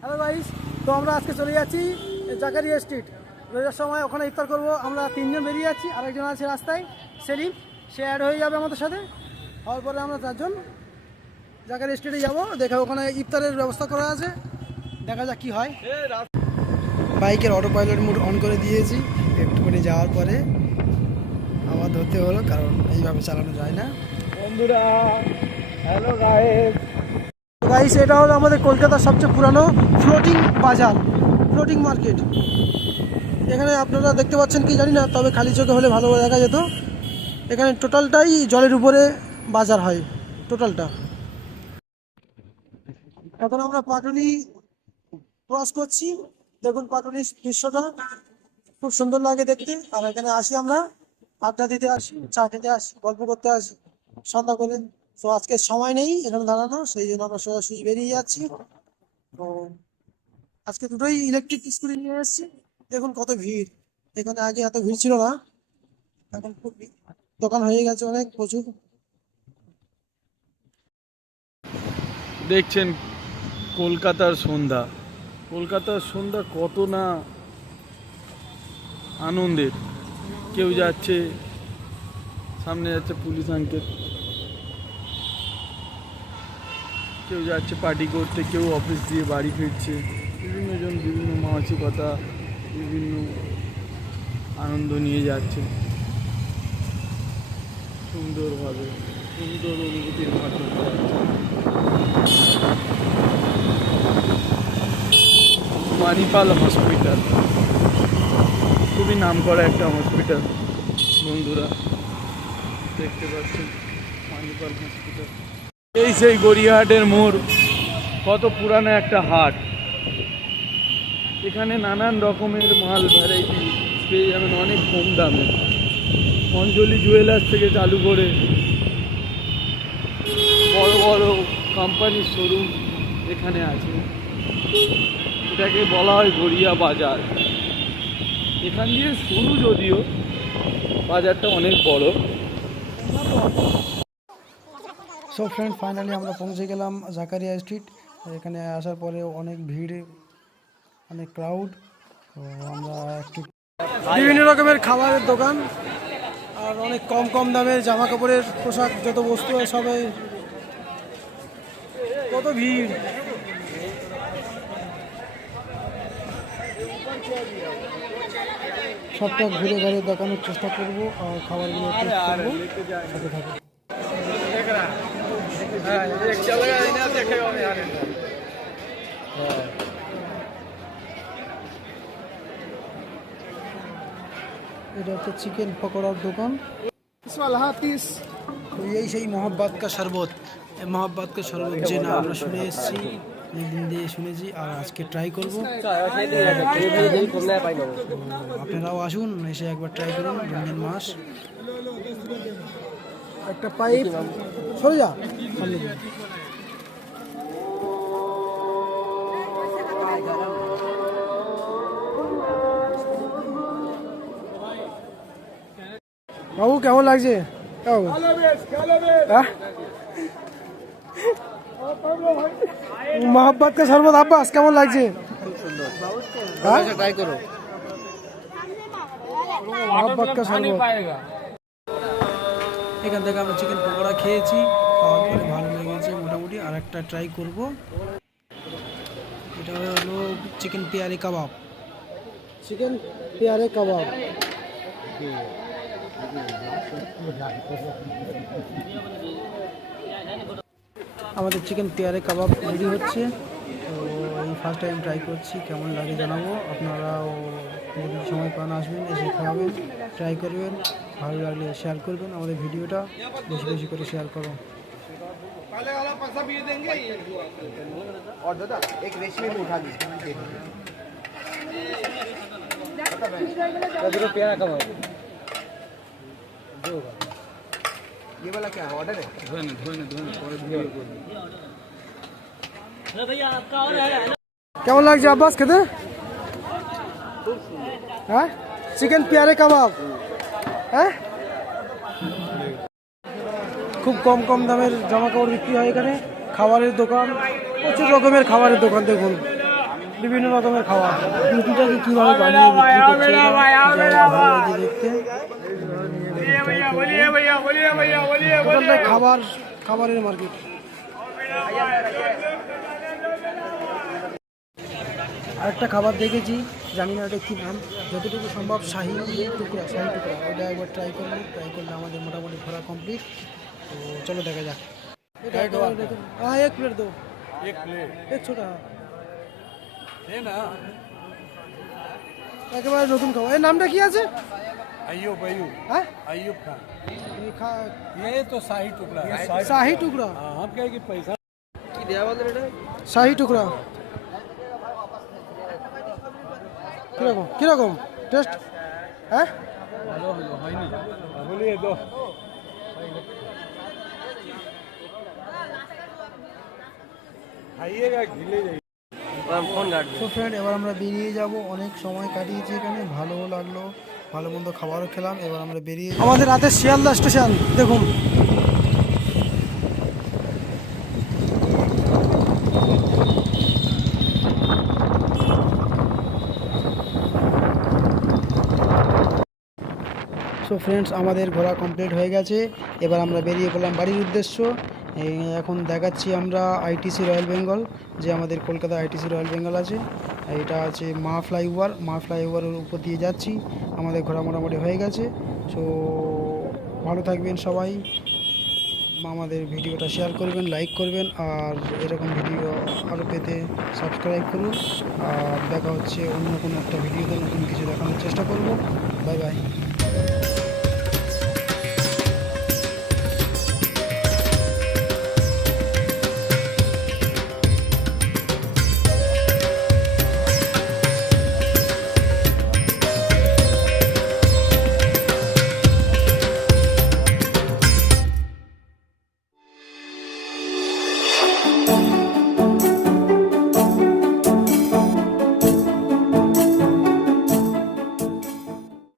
Hello guys, তো আমরা আজকে চলে যাচ্ছি জাকারিয়া স্ট্রিট। রোজার সময় ওখানে ইফতার করব। আমরা তিনজন বেরিয়ে যাচ্ছি, আরেকজন আছে রাস্তায়, সেলিম, সে অ্যাড হয়ে যাবে আমাদের সাথে। হওয়ার পরে আমরা চারজন জাকারিয়া স্ট্রিটে যাবো। দেখা ওখানে ইফতারের ব্যবস্থা করা আছে, দেখা যাক কী হয়। বাইকের অটো পাইলট মোড অন করে দিয়েছি। একটুখানি যাওয়ার পরে আবার ধরতে হলো, কারণ এইভাবে চালানো যায় না। বন্ধুরা, হ্যালো গাইস, এটা হলো আমাদের কলকাতার সবচেয়ে পুরানো ফ্লোটিং বাজার, ফ্লোটিং মার্কেট। এখানে আপনারা দেখতে পাচ্ছেন কি জানি না, তবে খালি চোখে হলে ভালো দেখা যেত। এখানে টোটালটাই জলের উপরে বাজার হয়, টোটালটা। এখন আমরা পাটুলি ক্রস করছি। দেখুন পাটুলির দৃশ্যটা খুব সুন্দর লাগে দেখতে। আর এখানে আসি আমরা আড্ডা দিতে আসি, চা খেতে আসি, গল্প করতে আসি সন্ধ্যা করে। তো আজকে সময় নেই এখানে দাঁড়ানো, সেই জন্য আমরা সোজাসুজি বেরিয়ে যাচ্ছি। তো আজকে দুটোই ইলেকট্রিক স্কুটি নিয়ে এসেছি। দেখুন কত ভিড় এখানে, আগে এত ভিড় ছিল না, এখন খুব ভিড়। দোকান হয়ে গেছে অনেক, প্রচুর। দেখছেন কলকাতার সন্ধ্যা। কলকাতার সন্ধ্যা কত না আনন্দের। কেউ যাচ্ছে, সামনে যাচ্ছে পুলিশ আঙ্কেল, কেউ যাচ্ছে পার্টি করতে, কেউ অফিস দিয়ে বাড়ি ফিরছে। বিভিন্ন জন বিভিন্ন মানসিকতা, বিভিন্ন আনন্দ নিয়ে যাচ্ছে সুন্দরভাবে, সুন্দর অনুভূতির মাধ্যমে যাচ্ছে। মানিপাল হসপিটাল খুবই নামকরা একটা হসপিটাল। বন্ধুরা দেখতে পাচ্ছেন মানিপাল হসপিটাল। এই সেই গড়িয়াহাটের মোড়, কত পুরানো একটা হাট। এখানে নানান রকমের মাল ভ্যারাইটি পেয়ে যাবেন অনেক কম দামে। অঞ্জলি জুয়েলার্স থেকে চালু করে বড় বড় কোম্পানির শোরুম এখানে আছে। এটাকে বলা হয় গড়িয়া বাজার। এখান দিয়ে শুরু, যদিও বাজারটা অনেক বড়। সো ফ্রেন্ড, ফাইনালি আমরা পৌঁছে গেলাম জাকারিয়া স্ট্রিট। এখানে আসার পরে অনেক ভিড়, অনেক ক্রাউড। তো আমরা একটু বিভিন্ন রকমের খাবারের দোকান আর অনেক কম কম দামের জামা কাপড়ের পোশাক, যত বস্তু সবাই, কত ভিড়। সবটা ঘুরে ঘুরে দেখানোর চেষ্টা করবো আর খাবারগুলো টেস্ট করবো, সাথে থাকবো। এটা হচ্ছে চিকেন পকোড়ার দোকান। এই সেই মোহাব্বত কা শরবত, মোহাব্বত কা শরবত যে না আমরা শুনে এসেছি, অনেকদিন দিয়ে শুনেছি, আর আজকে ট্রাই করবো। আপনারাও আসুন, এসে একবার ট্রাই করুন। রমজান মাস। একটা পাইপ সরে যা। বাবু কেমন লাগছে? মোহাব্বত কা শরবত আব্বাস কেমন লাগছে? ট্রাই করো মোহাব্বত কা শরবত। এখান থেকে আমরা চিকেন পকোড়া খেয়েছি, খাওয়ার পরে ভালো লেগেছে মোটামুটি। আর একটা ট্রাই করব, এটা হলো চিকেন পেয়ারে কাবাব। চিকেন পেয়ারে কাবাব আমাদের চিকেন পেয়ারে কাবাব রেডি হচ্ছে। তো এই ফার্স্ট টাইম ট্রাই করছি, কেমন লাগে জানাবো। আপনারাও যদি সময় পান আসবেন, এসে খাওয়াবেন, ট্রাই করবেন। ভালো লাগলে শেয়ার করবেন, আমাদের ভিডিওটা বেশি বেশি করে শেয়ার করো। ये वाला क्या ऑर्डर है? কেমন লাগছে আব্বাস খেতে? হ্যাঁ, চিকেন পেয়ারে কাবাব। হ্যাঁ, খুব কম কম দামের জামা কাপড় বিক্রি হয় এখানে। খাবারের দোকান, প্রচুর রকমের খাবারের দোকান। দেখুন বিভিন্ন রকমের খাবার রুটিটাকে কীভাবে বানিয়ে বিক্রি করছে এটা যারা ভালো লাগছে দেখতে। টোটালটাই খাবারের মার্কেট। আরেকটা খাবার দেখেছি, জানি না ওটা কী নাম, যতটুকু সম্ভব শাহি টুকরা ওটা একবার ট্রাই করলে আমাদের মোটামুটি ঘোরা কমপ্লিট। তো চলো দেখা যাক। हाँ एक प्लेट दो, एक छोटा একেবারে নতুন খাবার। এর নামটা কি আছে? अयूब হ্যাঁ अयूब खान এই খা- ये तो शाही टुकड़ा है শাহি টুকরা, हम कहे कि पैसा শাহি টুকরা কিরকম টেস্ট? হ্যাঁ बोलिए दो खाइएगा ढीले जाइए তো ফ্রেন্ড এবার আমরা বেরিয়ে যাব। অনেক সময় কাটিয়েছি এখানে, ভালো লাগলো, ভালো মন্দ খাবারও খেলাম। এবার আমরা বেরিয়ে আমাদের রাতে শিয়ালদা স্টেশন দেখুন। সো ফ্রেন্ডস আমাদের ঘোরা কমপ্লিট হয়ে গেছে। এবার আমরা বেরিয়ে পড়লাম বাড়ির উদ্দেশ্য। এখন দেখাচ্ছি আমরা আইটিসি রয়্যাল বেঙ্গল, যে আমাদের কলকাতা আইটিসি রয়্যাল বেঙ্গল আছে, এটা আছে মা ফ্লাইওভারের উপর দিয়ে যাচ্ছি। আমাদের ঘোরা মোটামুটি হয়ে গেছে। সো ভালো থাকবেন সবাই, আমাদের ভিডিওটা শেয়ার করবেন, লাইক করবেন, আর এরকম ভিডিও আরও পেতে সাবস্ক্রাইব করুন। আর দেখা হচ্ছে অন্য কোনো একটা ভিডিওতে, নতুন কিছু দেখানোর চেষ্টা করব। Bye bye.